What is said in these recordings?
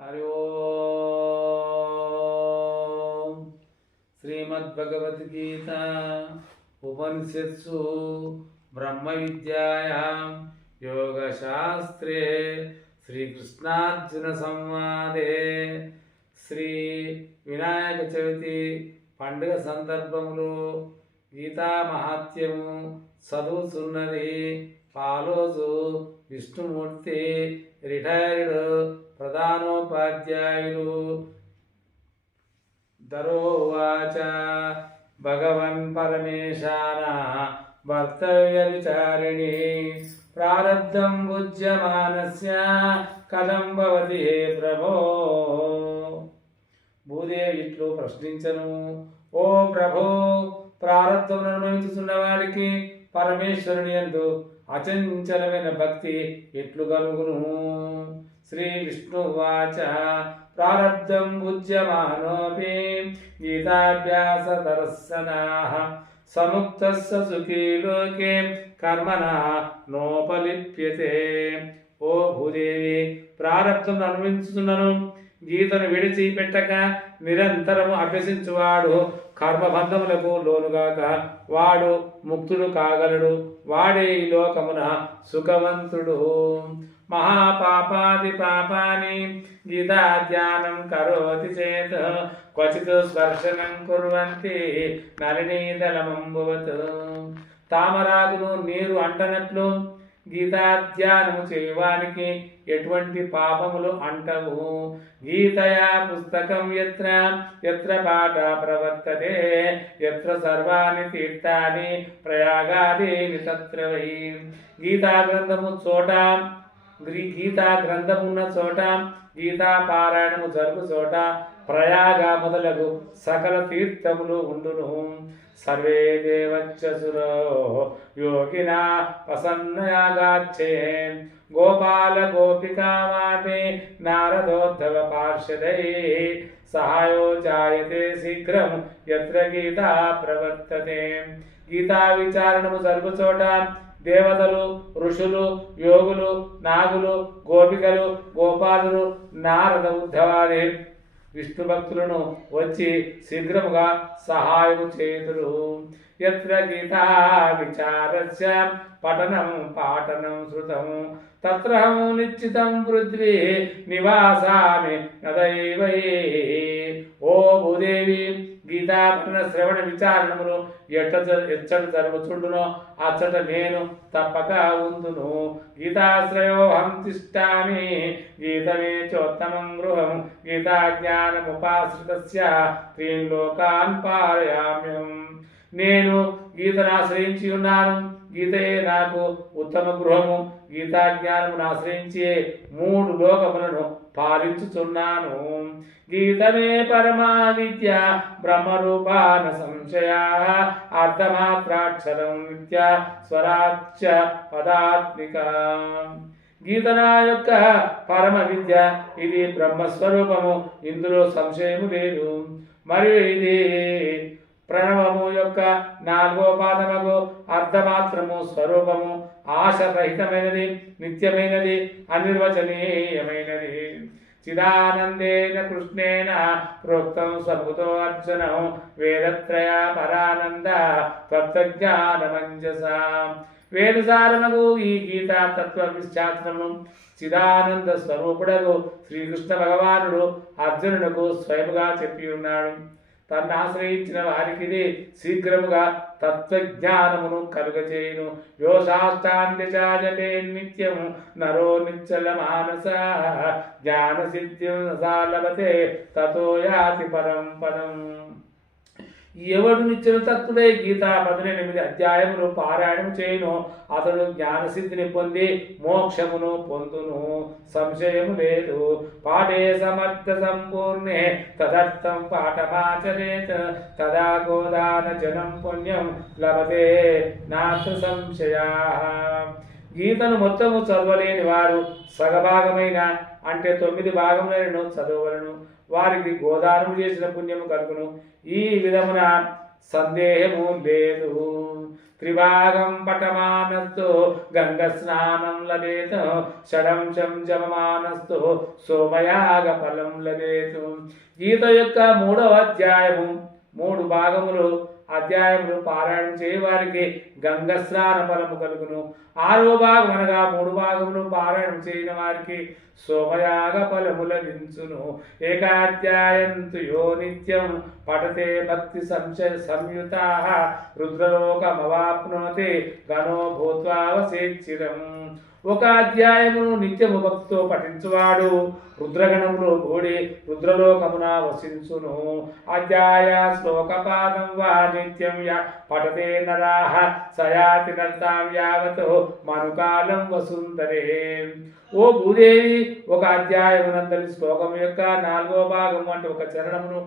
हरि ओम श्रीमद्भगवद्गीता उपनिषत्सु ब्रह्म विद्यायां योगशास्त्रे श्रीकृष्णार्जुन संवादे श्री विनायक चविति पंడుగ సందర్భంలో గీతా మహాత్మ్యము చదువుతున్నది పాలోజు విష్ణుమూర్తి రిటైర్డ్ ప్రధానోపాధ్యాయులు దరోవాచ భగవన్ పరమేశాన భర్తవ్య విచారిణి ప్రారబ్ధం భుజ్యమానస్య కథం భవతి హే ప్రభో. భూదేవి ఇట్లు ప్రశ్నించను, ఓ ప్రభో, ప్రారబ్ధం అనుభవించుతున్న వారికి పరమేశ్వరుని యందు అచంచలమైన భక్తి ఎట్లు కలుగును? శ్రీ విష్ణువాచ ప్రారబ్ధం భుజ్యమానోపి గీతాభ్యాస దర్శనాః సముక్తస్య సుఖీ లోకే కర్మణా నోపలిప్యతే. ఓ భూదేవి, ప్రారబ్ధం అనుభవించుతున్నాను, గీతను విడిచిపెట్టక నిరంతరము అభ్యసించువాడు కర్మబంధములకు లోనుగాక వాడు ముక్తుడు కాగలడు. వాడే ఈ లోకమున సుఖవంతుడు. మహాపాపాది పాపాని గీతా ధ్యానం కరోతి చేత్ క్వచిత్ స్పర్శనం కుర్వంతి నలినీదలమంబువత్. తామరాకును నీరు అంటనట్లు గీతాధ్యానము చేయవానికి ఎటువంటి పాపములు అంటవు. గీతయా పుస్తకం ఎత్ర ఎత్ర పాఠ ప్రవర్తతే ఎత్ర సర్వాణి తీర్థాని ప్రయాగాదీని తత్ర వై. గీతా గ్రంథము చోట, గీతా గ్రంథమున్న చోట, గీతా పారాయణము జరుగు చోట ప్రయాగ మొదలగు సకల తీర్థములు ఉండును. సర్వే దేవచ్చసురో యోగినా ప్రసన్నయాగాచ్చే గోపాల గోపికా వాటే నారదోద్ధవ పార్షదై సహాయో జాయతే శీఘ్రం యత్ర గీతా ప్రవర్తతే. గీతా విచారణము జరుగు చోట దేవతలు, ఋషులు, యోగులు, నాగులు, గోపికలు, గోపాలులు, నారద ఉద్ధవాది విష్ణు భక్తులను వచ్చి శీఘ్రముగా సహాయము చేతురు. యత్ర గీతా విచారస్య పఠనం పాఠనం శృతం తత్రహం నిశ్చితం పృథ్వీ నివాసామి నదైవై. ఓ భూదేవి, గీతా పఠన శ్రవణ విచారణములు ఎచ్చట జరుగుచుండునో అచ్చట నేను తప్పక ఉందును. గీతాశ్రయోహం తిష్టామి గీతమే చోత్తమం గృహం గీతా జ్ఞానముపాశ్రితస్య త్రీన్ లోకాన్ పారయామ్యం. నేను గీతను ఆశ్రయించి ఉన్నాను, గీతయే నాకు ఉత్తమ గృహము. గీతా జ్ఞానమును ఆశ్రయించి 3 లోకములను పాలించుచున్నాను. గీతమే పరమా విద్య బ్రహ్మరూపాన సంశయ అర్థమాత్రాక్షరం నిత్య స్వరాజ్య పదాత్మిక. గీత నా యొక్క పరమ విద్య, ఇది బ్రహ్మస్వరూపము, ఇందులో సంశయము లేదు. మరియు ఇది ప్రణవము యొక్క 4వ పాదముకు అర్ధమాత్రము స్వరూపము, ఆశరహితమైనది, నిత్యమైనది, అనిర్వచనీయమైనది. చిదానందేన కృష్ణేన ప్రోక్తం సముతో అర్జునం వేదత్రయ పరానంద తత్వజ్ఞానమంజస. వేదసారముకు ఈ గీతా తత్వ శాస్త్రము చిదానంద స్వరూపుడకు శ్రీకృష్ణ భగవానుడు అర్జునునకు స్వయముగా చెప్పి ఉన్నాడు. తన్ను ఆశ్రయించిన వారికి శీఘ్రముగా తత్వజ్ఞానమును కలుగజేయును. యో శాస్త్రాన్యజపే నిత్యం నరో నిశ్చల మానస జ్ఞాన సిద్ధిం లభతే తతో యాతి పరం పదం. ఎవడు నిశ్చల తత్తుడై గీతా 18 అధ్యాయములు పారాయణము చేయును అతడు జ్ఞానసిద్ధిని పొంది మోక్షమును పొందును, సంశయము లేదు. పాఠే సమర్థ సంపూర్ణే తదర్థం పాఠమాచరేత్ తదా గోదాన జనం పుణ్యం లభతే నాస్తు సంశయా. గీతను మొత్తము చదవలేని వారు సగభాగమైన అంటే 9 భాగములను చదవలను. వారికి గోదానము చేసిన పుణ్యము కలుగును. ఈ విధమున సందేహము లేదు. త్రిభాగం పఠమానస్తు గంగస్నానం లభేతు షడంశం జపమానస్తు సోమయాగ ఫలం లభేతు. గీత యొక్క 3వ అధ్యాయము 3 భాగములు అధ్యాయములు పారాయణం చేయవారికి గంగ స్నాన ఫలము కలుగును. 6వ భాగం అనగా 3 భాగములు పారాయణం చేయని వారికి సోమయాగ ఫలము లభించును. ఏకాధ్యాయంతు యో నిత్యం పఠతే భక్తి సంయుత రుద్రలోకమవాప్నోతి గణో భూత్వా వసేచ్చిరం. ఒక అధ్యాయమును నిత్యము భక్తితో పఠించువాడు రుద్రగణములో కూడి రుద్రలోకమున వసించును. అధ్యాయ శ్లోకపాదం వా నిత్యం పఠతే నరాః సయాతి నర్తాం యావత్ మనుకాలం వసుంధరే. ఓ భూదేవి, ఒక అధ్యాయమునందరి శ్లోకం యొక్క 4వ భాగము అంటే ఒక చరణమును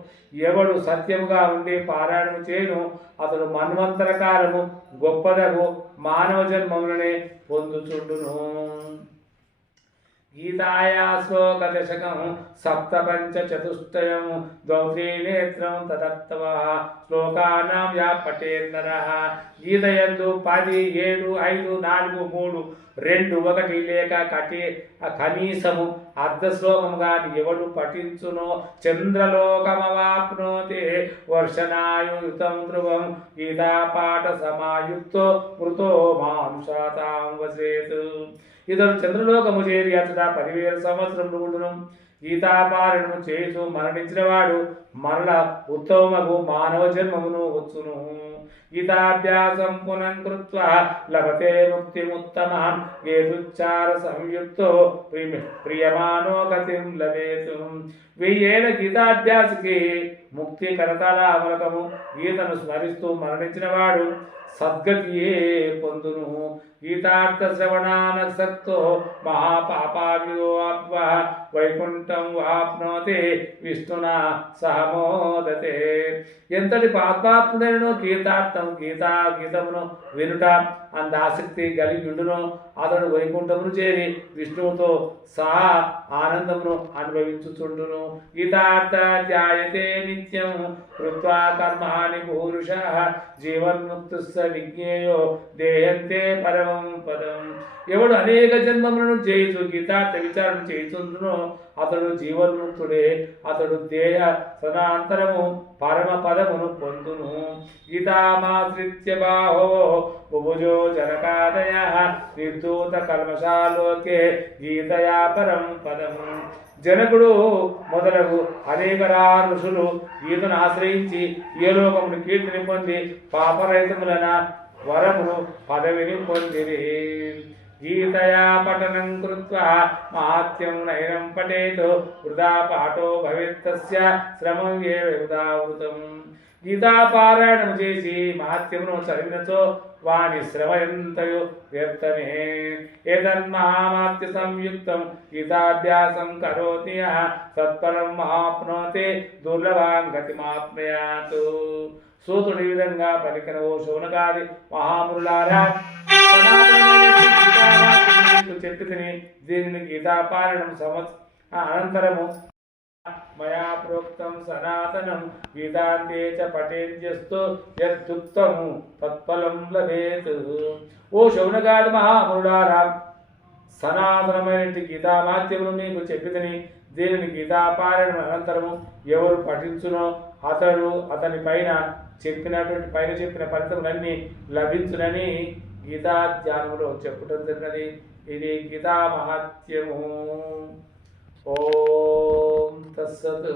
ఎవడు సత్యముగా ఉండి పారాయణము చేయును అతడు మన్వంతర కాలము గొప్పదగు మానవ జన్మములనే పొందుచుండును. గీతాయా శ్లోక దశకం సప్తపంచ చతుష్టయం ద్వౌత్రీనేత్రం తదత్తవ శ్లోకానాం యా పఠేన్నరః. గీతయందు 10, 7, 5, 4, 3, 2, 1 లేక కనీసము అర్ధ శ్లోకము గాని ఎవడు పఠించునో చంద్రలోకమవాప్నోతి వర్షనాయుతం ధ్రువం గీతాపాఠ సమాయుక్తో మృతో మానుషాతాం వసేతు. ఇతడు చంద్రలోకము చేరి అతడ 10,000 సంవత్సరములు ఉండును. గీతాపారాయణము చేస్తూ మరణించిన వాడు మరల ఉత్తమగు మానవ జన్మమును వచ్చును. గీతాభ్యాసం పునః కృత్వా లభతే ముక్తిముత్తమాం గేతుచ్చార సంయుక్తో ప్రియమానో గతిం లభేతు. 1000 ఏళ్ల గీతాభ్యాసకి ముక్తి కరతల అమలకము. గీతను స్మరిస్తూ మరణించిన వాడు సద్గతియే పొందును. గీతార్థ శ్రవణానసక్తో మహాపాపావిదో ఆత్మా వైకుంఠం వాప్నోతి విష్ణునా సహమోదతే. ఎంతటి పాపాత్ముడైనను గీతమును వినుట అంత ఆసక్తి కలిగి ఉండును అతడు వైకుంఠమును చేరి విష్ణువుతో సహా ఆనందమును అనుభవించుచుండును. గీతార్థ ధ్యాయతే నిత్యం కృత్వా కర్మాణి పూరుషః జీవన్ముక్తుస్స విజ్ఞేయో దేయంతే పరమం పదం. ఎవడు అనేక జన్మములను చేయుచు గీతార్థ విచారణ చేయుచుండునో అతడు జీవన్ముక్తుడే. అతడు దేహ సనాంతరము పరమ పదమును పొందును. గీతామాశ్రిత్య బాహో బుభుజో జనకాదయః నిర్ధూత కల్మషాలోకే గీతయా పరం పదం. జనకుడు మొదలగు అనేక ఋషులు గీతను ఆశ్రయించి ఏ లోకమును కీర్తిని పొంది పాపరహితములైన వరమును పదవిని పొందిరి. గీతయా పఠనం కృత్వా మహాత్యం నైనం పఠేత్ వృధా పాఠో భవేత్తస్య శ్రమం ఏ వృధావృతం. గీతాపారాయణము చేసి మహాత్యమును చదివినచో వాని శ్రమ ఎంతయో వ్యర్థమే. ఏతన్మహామాత్య సంయుక్తం గీతాభ్యాసం కరోతి సత్ఫలం మహాప్నోతే దుర్లభాం గతిమాప్నుయాత్. సూతుడు ఈ విధంగా పలికిన ఓ శౌనకాది మహాములారా, చెప్పి తిని దీనిని గీతాపారాయణం అనంతరము మయా ప్రోక్తం సనాతనం గీతాంతే చ పఠేద్యస్తు యద్యుక్తము తత్ఫలం లభేత్. ఓ శౌనకాది మహాములారా, సనాతనమైన గీతామాత్యమును మీకు చెప్పిదని దీనిని గీతాపారాయణం అనంతరము ఎవరు పఠించునో అతని పైన చెప్పిన ఫలితములన్నీ లభించునని గీతా ధ్యానములో చెప్పుటం జరిగినది. ఇది గీతా మహాత్మ్యము. ఓం తత్సత్.